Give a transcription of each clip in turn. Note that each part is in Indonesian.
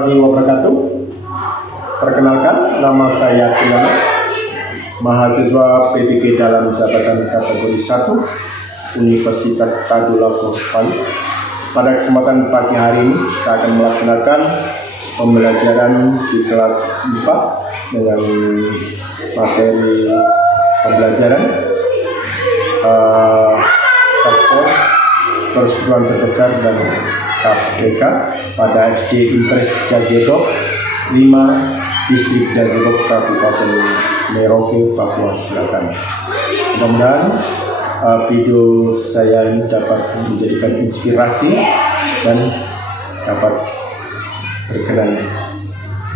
warahmatullahi wabarakatuh. Perkenalkan, nama saya Kiana, mahasiswa PPG dalam jabatan kategori 1 Universitas Tadulako Palu. Pada kesempatan pagi hari ini, saya akan melaksanakan pembelajaran di kelas 4 dengan materi pembelajaran faktor persetujuan terbesar dan KPK pada SD Interest Jagetok 5 Distrik Jagetok Kabupaten Merauke, Papua Selatan. Mudah-mudahan video saya ini dapat menjadikan inspirasi dan dapat berkenan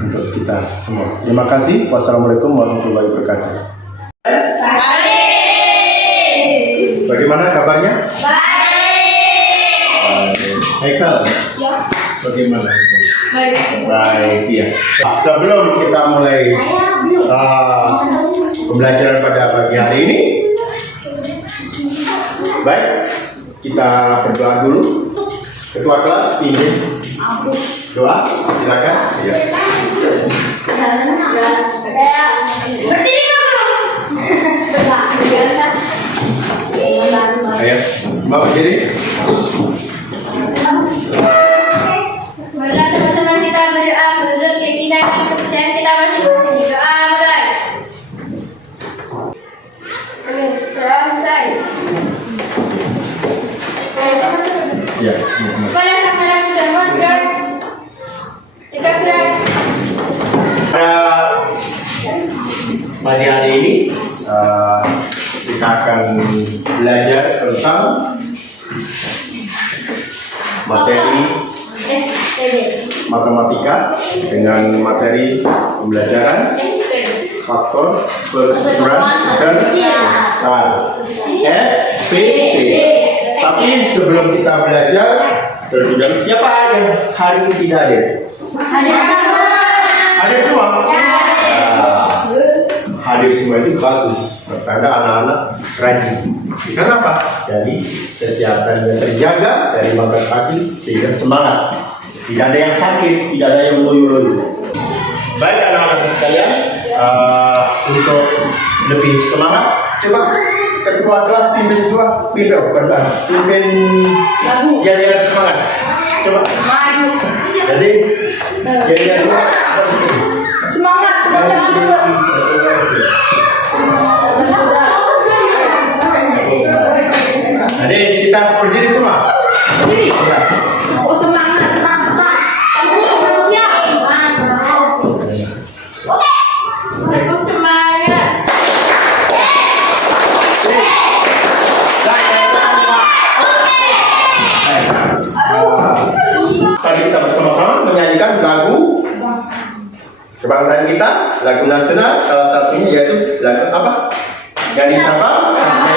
untuk kita semua. Terima kasih. Wassalamualaikum warahmatullahi wabarakatuh. Bagaimana kabarnya? Haikal, bagaimana? Baik, ya. Sebelum kita mulai pembelajaran pada pagi hari ini, baik, kita berdoa dulu. Ketua kelas pimpin doa, silakan. Ya. Ayo, mau berdiri. Marilah teman-teman kita berdoa menurut keinginan dan kepercayaan kita masing-masing. Doa mulai. Selesai. Ya. Pada Sang Maha Kuasa, kita gerak. Pada pagi hari ini kita akan belajar tentang materi matematika dengan materi pembelajaran faktor persetujuan terbesar FPT. Tapi sebelum kita belajar terlebih dahulu, siapa yang hari ini tidak hadir? Hadir semua? Hadir semua itu bagus, bertanda anak-anak rajin. Kenapa? Jadi kesehatannya terjaga dari makan pagi sehingga semangat. Tidak ada yang sakit, tidak ada yang loyo-loyo. Baik anak-anak sekalian, untuk lebih semangat, coba ketua kelas pimpin jadian semangat. Coba. Jadi jadian semangat. Jadi kita berdiri semua. Berdiri. Oh semangat. Tadi kita bersama-sama menyanyikan lagu kebangsaan kita, lagu nasional, salah satunya yaitu lagu apa? Dari Sabang sampai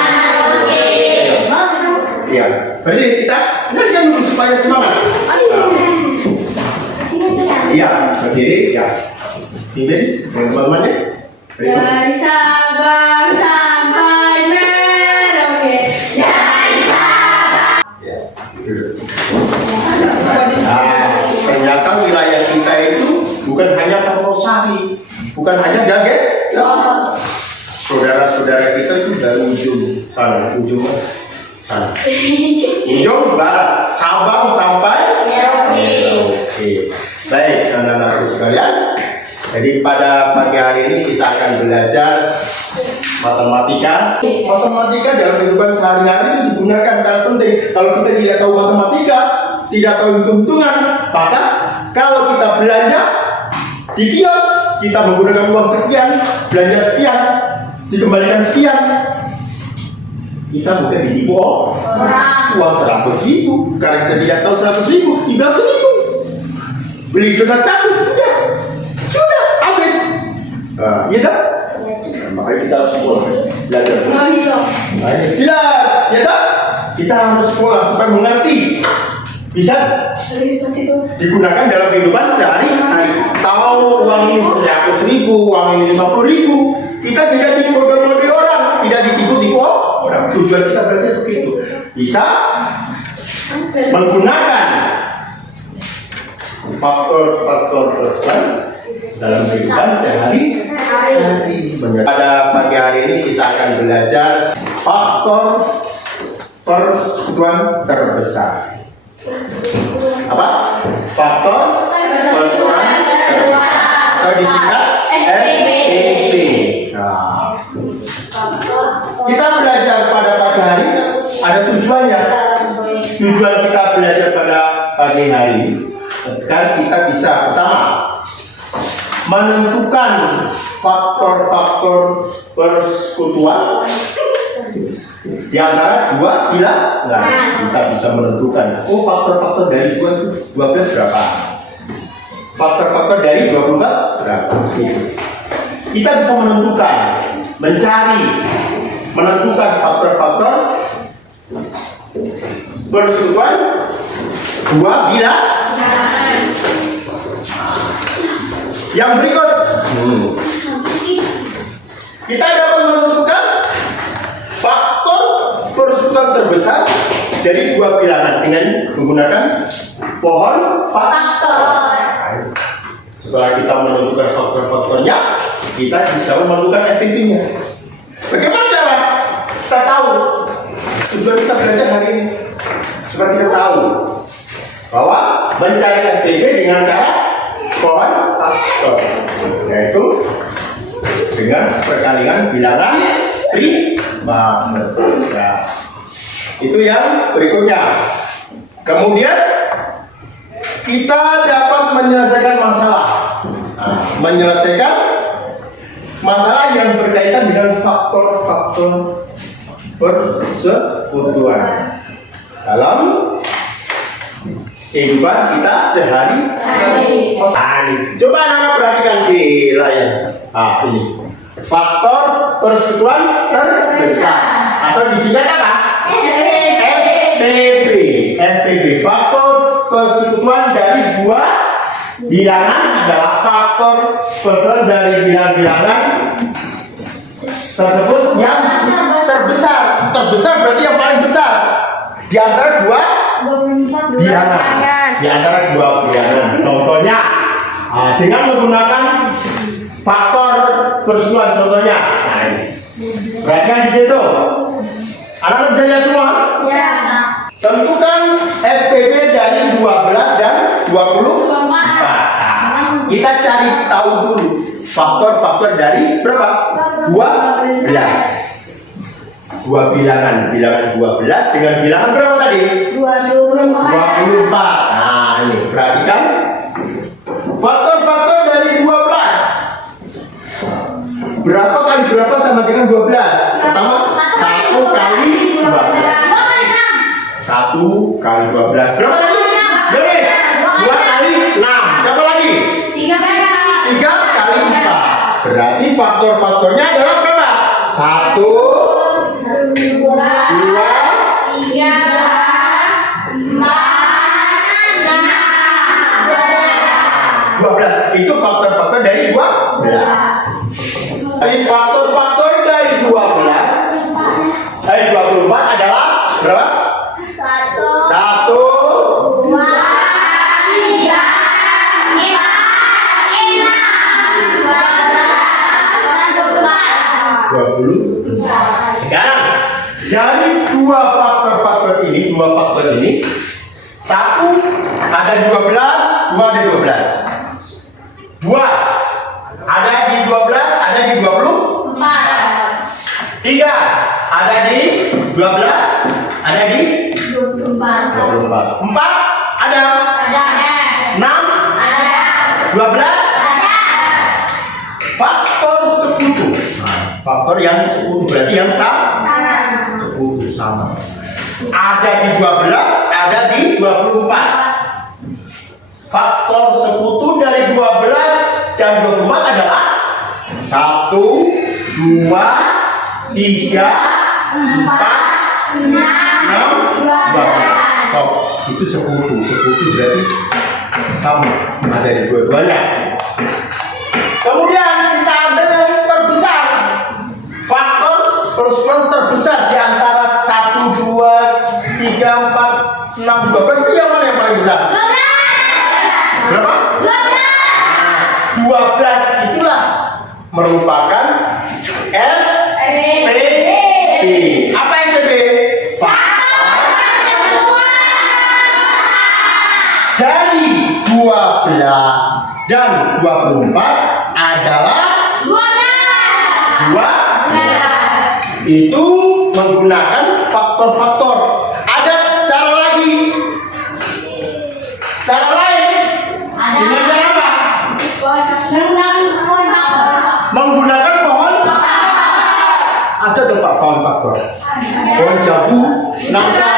ya. Berdiri kita nyanyikan dulu supaya semangat. Iya, berdiri ya. Ini teman-temannya. Dari Sabang sampai Merauke. Dari Sabang. Ya. Ternyata wilayah kita itu bukan hanya Kartosari, bukan hanya Jaget. Saudara-saudara kita itu dari ujung sana, ujung sana, ujung barat, Sabang sampai Merauke. Oke, baik anak-anakku sekalian. Jadi pada pagi hari ini kita akan belajar matematika. Matematika dalam kehidupan sehari-hari itu digunakan sangat penting. Kalau kita tidak tahu matematika, tidak tahu hitung-hitungan, maka kalau kita belanja di kios, kita menggunakan uang sekian, belanja sekian, dikembalikan sekian, kita bukan ditipu uang 100.000 karena kita tidak tahu 100.000, tinggal 1.000. Beli donat satu sudah habis. Iya tak? Makanya kita harus sekolah belajar. Jelas, ya tak? Kita harus sekolah supaya mengerti. Bisa digunakan dalam kehidupan sehari-hari. Tahu uang ini 100.000, uang ini 50.000. Kita tidak dibodoh-bodohi orang, tidak ditipu-tipu orang. Tujuan kita belajar begitu. Bisa menggunakan faktor-faktor persoalan dalam kehidupan sehari-hari. Pada pagi hari ini kita akan belajar faktor persekutuan terbesar. Apa? Faktor persekutuan terbesar atau disingkat FPB. Nah, kita belajar pada pagi hari ada tujuannya. Tujuan kita belajar pada pagi hari agar kita bisa pertama menentukan faktor-faktor persekutuan di antara dua bilangan. Kita bisa menentukan faktor-faktor dari 12 berapa, faktor-faktor dari 24 berapa. Kita bisa menentukan, mencari, menentukan faktor-faktor persekutuan dua bilangan. Yang berikut, kita dapat menentukan faktor persekutuan terbesar dari dua bilangan dengan menggunakan pohon faktor. Setelah kita menentukan faktor-faktornya, kita bisa menentukan FPB-nya. Bagaimana cara kita tahu tujuan kita belajar hari ini? Supaya kita tahu bahwa mencari FPB dengan cara pohon faktor, yaitu dengan perkalian bilangan prima. Nah, itu yang berikutnya. Kemudian kita dapat menyelesaikan masalah. Nah, menyelesaikan masalah yang berkaitan dengan faktor-faktor persekutuan dalam kehidupan kita sehari-hari. Coba anak-anak perhatikan di layar. Ini faktor persekutuan terbesar atau disingkat apa? FPB. FPB. Faktor persekutuan dari dua bilangan adalah faktor persekutuan dari bilangan tersebut yang terbesar. Terbesar berarti yang paling besar di antara dua bilangan. Di antara dua bilangan. Contohnya, dengan menggunakan faktor persekutuan. Contohnya, perhatikan di situ. Anak-anak bisa lihat semua? Ya. Tentukan FPB dari 12 dan 24. Kita cari tahu dulu faktor-faktor dari berapa? 12. Dua bilangan 12 dengan bilangan berapa tadi? 24. Nah, ini perhatikan faktor-faktor dari 12. Berapa kali berapa sama dengan 12? Pertama, 1 kali 12. 1 kali 12. Berapa tadi? Jadi 2 kali 6. Siapa lagi? 3 kali 4. Berarti faktor-faktornya adalah berapa? 1, 2, 3, 4, 12. Itu faktor-faktor dari 12. Tapi faktor-faktor dari 24 adalah berapa? 1, 2, 3, 4, 20. Sekarang dari dua faktor ini, satu ada 12, dua ada 12. Dua ada di 12, ada di 24. 3 ada di 12, ada di 24. 4 ada? 6 ada? 12 ada? Faktor sekutu. Faktor yang sekutu berarti yang sama. Sekutu sama. Ada di 12, ada di 24. Faktor sekutu dari 12 dan 24 adalah 1, 2, 3, 4, 6, 12. Oh, itu sekutu. Sekutu berarti sama, ada di dua-duanya. Kemudian kita ambil yang terbesar. Faktor persekutuan terbesar di antara 1, 2, 3, 4, 6, 12 itu yang mana yang paling besar? Berapa? merupakan FPB. Apa FPB? Dari 12 dan 24 adalah 12. Itu menggunakan faktor-faktor. Ada cara lagi. Cara lain. Dengan cara apa? Menggunakan pohon. Ada tuh Pak pohon faktor. Pohon jambu, nangka.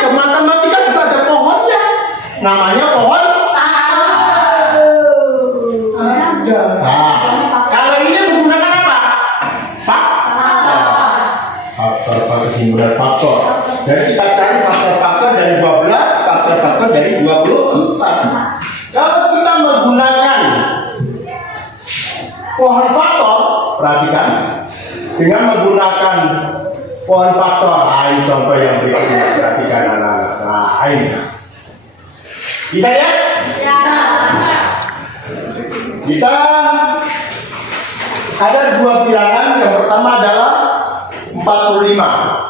Ke matematika juga ada pohonnya. Namanya pohon. Ada. Nah, kalau ini menggunakan apa? Faktor himpunan faktor. Jadi kita cari faktor-faktor dari 12, faktor-faktor dari 24. Kalau kita menggunakan pohon faktor, perhatikan, dengan menggunakan pohon faktor, ini contoh yang berikutnya, perhatikan anak-anak. Nah, ini bisa ya? Kita ada dua bilangan. Yang pertama adalah 45.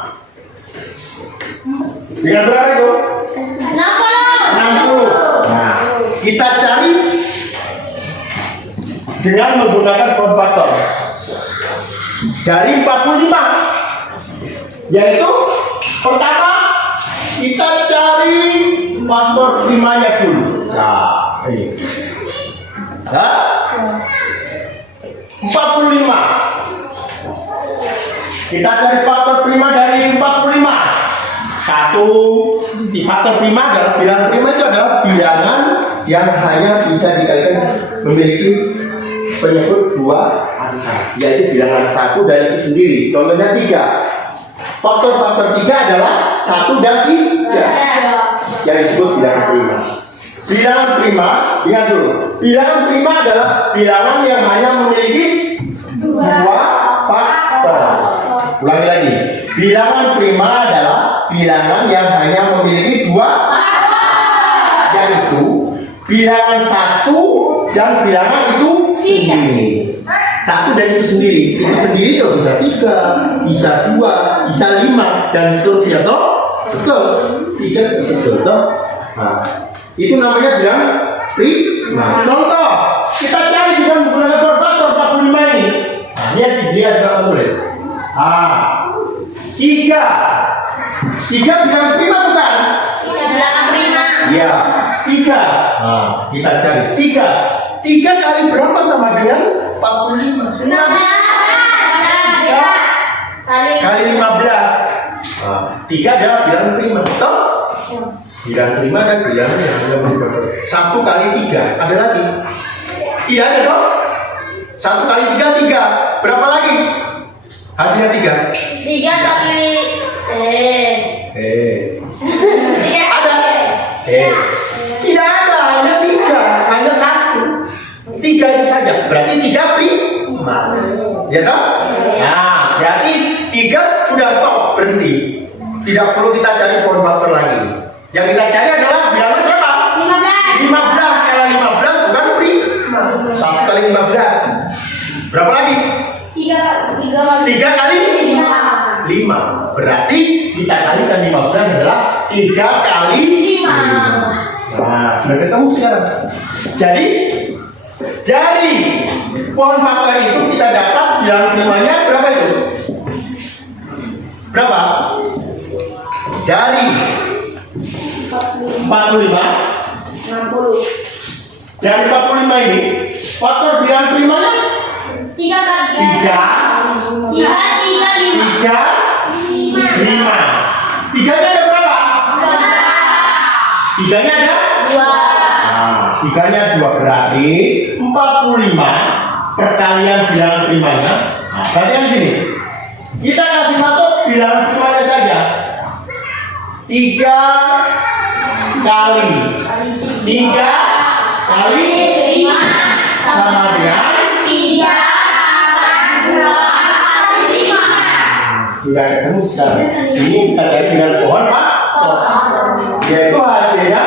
Dengan berapa itu? 60. Nah, kita cari dengan menggunakan pohon faktor dari 45, yaitu pertama kita cari faktor primanya dulu. Nah, ini. Nah, 45. Kita cari faktor prima dari 45. Satu, di faktor prima adalah bilangan prima itu adalah bilangan yang hanya bisa dikalikan memiliki penyebut dua angka, yaitu bilangan 1 dan itu sendiri. Contohnya 3. Faktor-faktor 3 adalah 1 dan 3 yang disebut bilangan prima. Bilangan prima, ingat dulu, bilangan prima adalah bilangan yang hanya memiliki dua faktor. Ulangi lagi, bilangan prima adalah bilangan yang hanya memiliki dua faktor, yaitu bilangan 1 dan bilangan itu sendiri. 1 dan itu sendiri. Itu sendiri itu bisa 3, bisa 2, bisa 5 dan seterusnya. Toh? Betul. 3 betul toh? Nah, itu namanya bilangan prima. Contoh, kita cari dengan menggunakan faktor 45 ini. Nah, dia berapa tulis? 3. 3 bilangan prima bukan? Bilangan prima. Iya, 3. Nah, kita cari 3. 3 kali berapa sama dengan 45? 15. Kali 15. Nah, 3 adalah bilangan prima. Betul? Bilangan prima dan bilangan yang hanya memiliki 1 kali 3. Ada lagi? Tidak ada toh? 1 kali 3, 3. Berapa lagi? Hasilnya 3. 3 kali Ada? Tidak ada, hanya 3, hanya 1. 3 itu saja, berarti 3 prima. Ya toh? Nah, berarti 3 sudah stop, berhenti. Tidak perlu kita cari pohon faktor lagi. Yang kita cari adalah bilangan berapa? 15 kali 15 bukan prima. 1 kali 15. Berapa lagi? 3 kali 5. Berarti kita kalikan 15 adalah 3 kali 5. Nah, sudah ketemu sekarang. Jadi dari pohon faktor itu kita dapat bilangan primanya berapa itu? Berapa? Dari 45. 60. Dari 45 ini faktor bilangan primanya 3 kali 3, 5. 5. 3-nya ada berapa? 3-nya ada 2. Nah, 3-nya 2 berarti 45 perkalian bilangan primanya. Nah, berarti di sini kita kasih masuk bilangan primanya saja. 3 kali 3 kali 5 sama dengan 3 kali 5. sudah ketemu sekarang. Ini kita cari dengan pohon faktor, yaitu hasilnya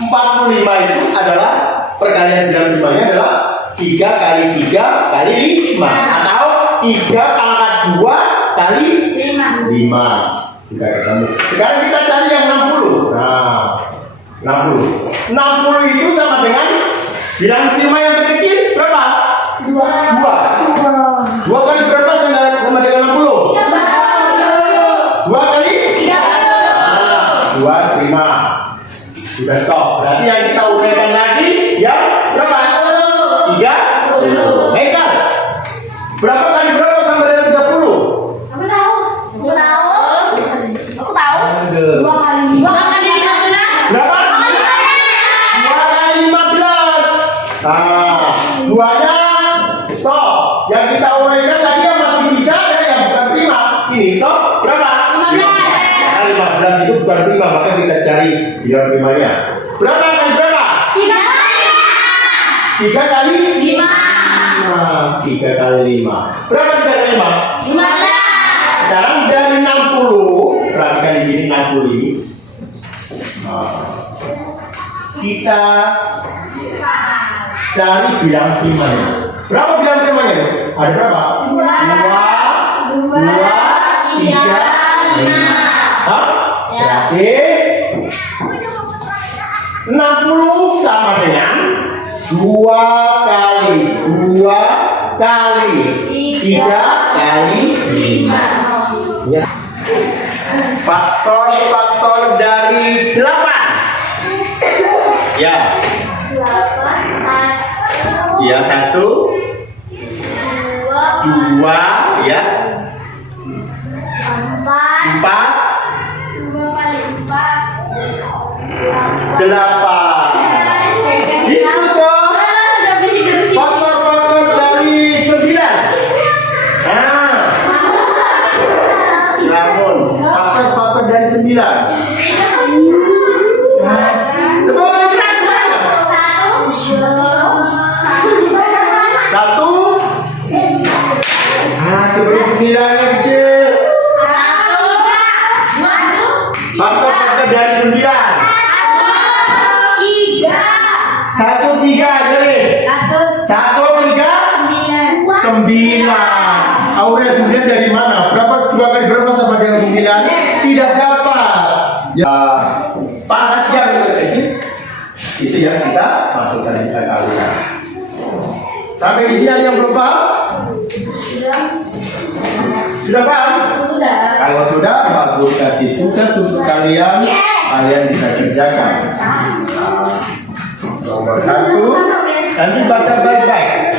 45 itu adalah perkalian bilangan primanya adalah 3 kali 3 kali 5 atau 3 pangkat 2 kali 5. Sudah ketemu. Sekarang kita cari yang 60. Nah, 60 itu sama dengan bilangan prima yang terkecil berapa? 2 kali berapa sama dengan 60? 2 kali 2 prima. Sudah stop. Berarti yang kita uraikan lagi yang berapa? 30. Mega. Berapa kali berapa sama dengan 30? Aku tahu. 2 kali 15. Berapa? 2 kali 15. Nah, duanya stop. Yang kita uraikan lagi yang masih bisa ada yang bukan prima. Ini stop. Berapa? 15 itu bukan prima, maka kita cari bilangan primanya. Berapa kali berapa? 3 kali 5. 3 kali 5. Berapa 3 kali 5? 15. Sekarang dari 60, perhatikan di sini 60 ini. Kita cari bilangan primanya. Berapa bilangan primanya? Ada berapa? 2, 3, 5. Hah? Berarti 60 sama dengan 2 kali 3 kali 5. Ya. Faktor dari 8. Ya. Ya, 1, 2, ya. 4, 8. Itu dong. Faktor dari 9. Namun faktor dari 9. Semua keras sekarang. 1. Sebelum 9 yang kecil. Faktor dari 9. 1, 3, jadi 1, 3, 9. Aurel 9 dari mana? Berapa 2 kali berapa sama dengan 9? Tidak dapat. Ya, pangkat yang terkecil itu yang kita masukkan di kalian. Sampai di sini ada yang belum paham? Sudah paham? Kalau sudah, bagus kasih tugas untuk kalian. Kalian bisa kerjakan. Nomor 1, nanti baca baik-baik.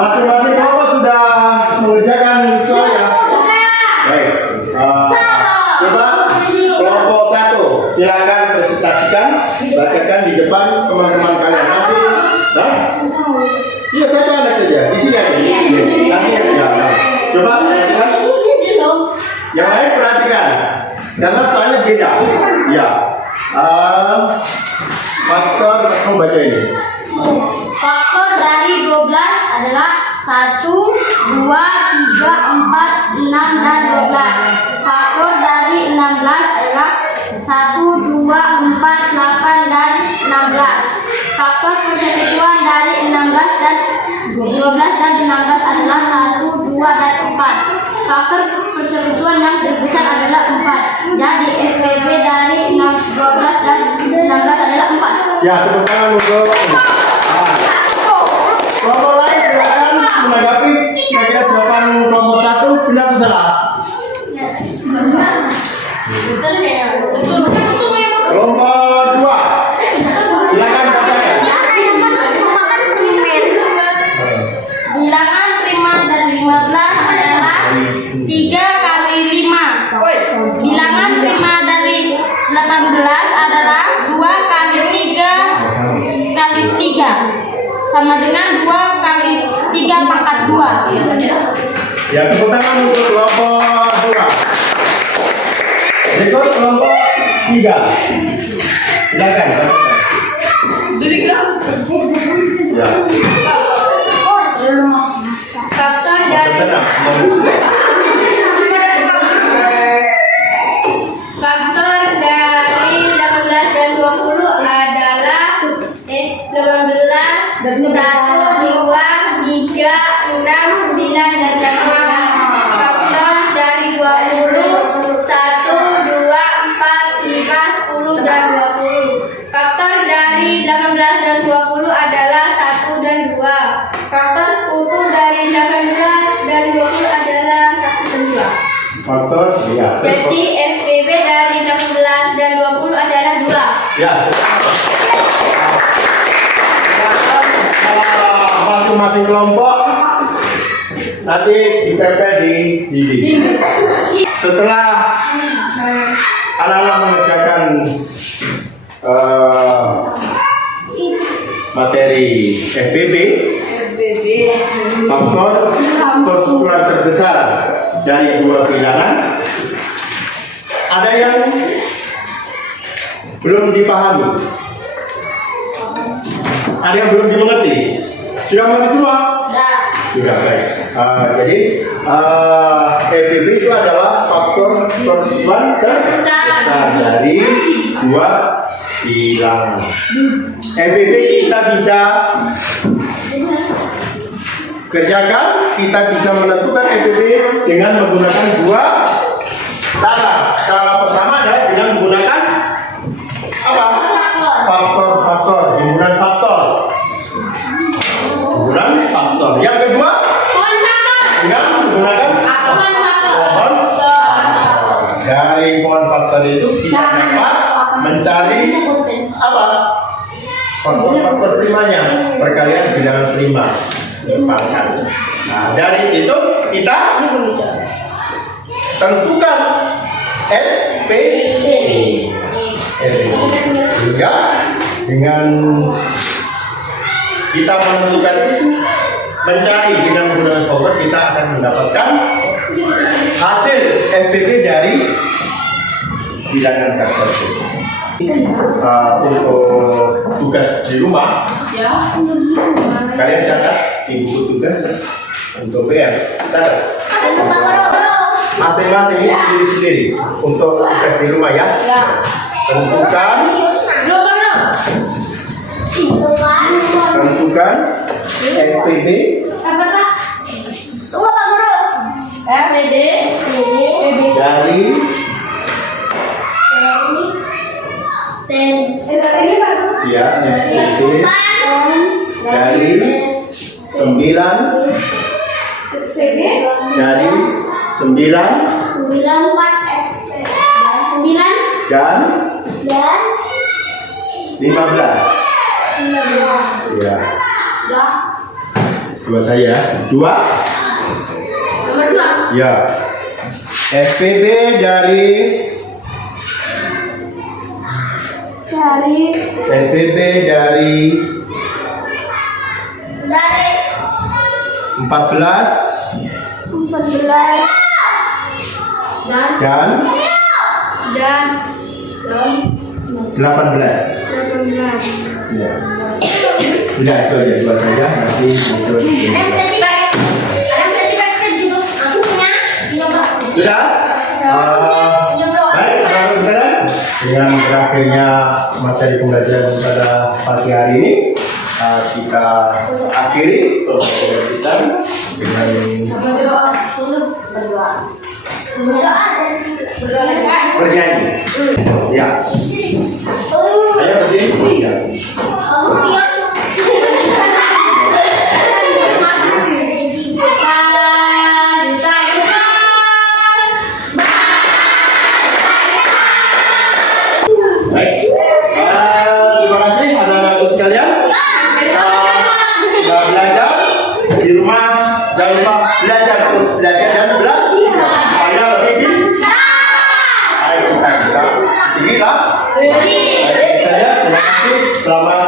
Masing-masing kelompok sudah mengerjakan soalnya. Baik. Coba kelompok 1, silakan presentasikan, bacakan di depan teman-teman kalian. Nanti, iya satu anak saja. Di sini aja. Nanti yang belakang. Coba perhatikan. Yang lain perhatikan, karena soalnya beda. Ya. Faktor, kamu baca ini. Faktor dari 12 adalah 1, 2, 3, 4, 6, dan 12. Faktor dari 16 adalah 1, 2, 4, 8, dan 16. Faktor persekutuan dari 16 dan 12 dan 16 adalah 1, 2, dan 4. faktor persekutuan yang terbesar adalah 4. Jadi FPB dari 12 dan 16 adalah 4. Ya, tepuk tangan untuk kelompok lain silakan menanggapi kira-kira jawaban kelompok 1 benar atau salah. Betul ya? Kelompok 2 silakan bacakan. Bilangan prima dan 15 adalah 3 kali 5. Bilangan prima dari 18 adalah 2 kali 3 kali 3 sama dengan 2 kali 3 pangkat 2. Ya, tepuk tangan untuk kelompok 2. Berikut kelompok 3. Silakan bacakan. Ya. Faktor dari Benar. Faktor dari 18 dan 20 adalah 18 1 2 3 6 9 dan 15. Faktor dari 20 1 2 4 5 10 dan 20. Faktor dari 18 dan 20 adalah 1 dan 2. Faktor 10 dari 18 dan 20 adalah 1 dan 2. Faktor ya. Jadi FPB dari 16 dan 20 adalah 2. Ya. Masing-masing kelompok nanti ditempel di dinding. Setelah anak-anak mengerjakan materi FPB, faktor persekutuan terbesar dari dua bilangan, ada yang belum dipahami, ada yang belum dimengerti. Sudah mengerti semua? Sudah, baik. Jadi FPB itu adalah faktor persekutuan terbesar dari dua bilangan. FPB kita bisa kerjakan, kita bisa menentukan FPB dengan menggunakan dua cara. Cara pertama adalah dengan menggunakan apa? Faktor-faktor, himpunan faktor. Himpunan faktor. Yang kedua, dengan menggunakan pohon faktor. Dari pohon faktor itu kita dapat mencari apa? Faktor-faktor primanya, perkalian bilangan prima. Nah, dari situ kita tentukan FPB. Sehingga dengan kita menentukan mencari dengan menggunakan faktor, kita akan mendapatkan hasil FPB dari bilangan tersebut. Untuk tugas di rumah, kalian catat di buku tugas untuk PR. Catat masing-masing sendiri untuk tugas di rumah ya. Tentukan FPB dari ya, FPB dari 9 dan 15. Ya. Dua saya, dua. Ya. FPB dari 14 dan 18. Ya. Sudah itu aja buat saya nanti untuk sudah. Baik, anak-anak sekalian, dengan berakhirnya materi pembelajaran pada pagi hari ini, kita akhiri pembelajaran kita dengan Bernyanyi. Ya. Ayo berdiri. Ya. Baik. Terima kasih anak-anakku sekalian. Kita sudah belajar di rumah. Jangan lupa belajar terus belajar dan belajar supaya lebih bisa. Ayo kita tinggi lah. Baik, saya terima kasih. Selamat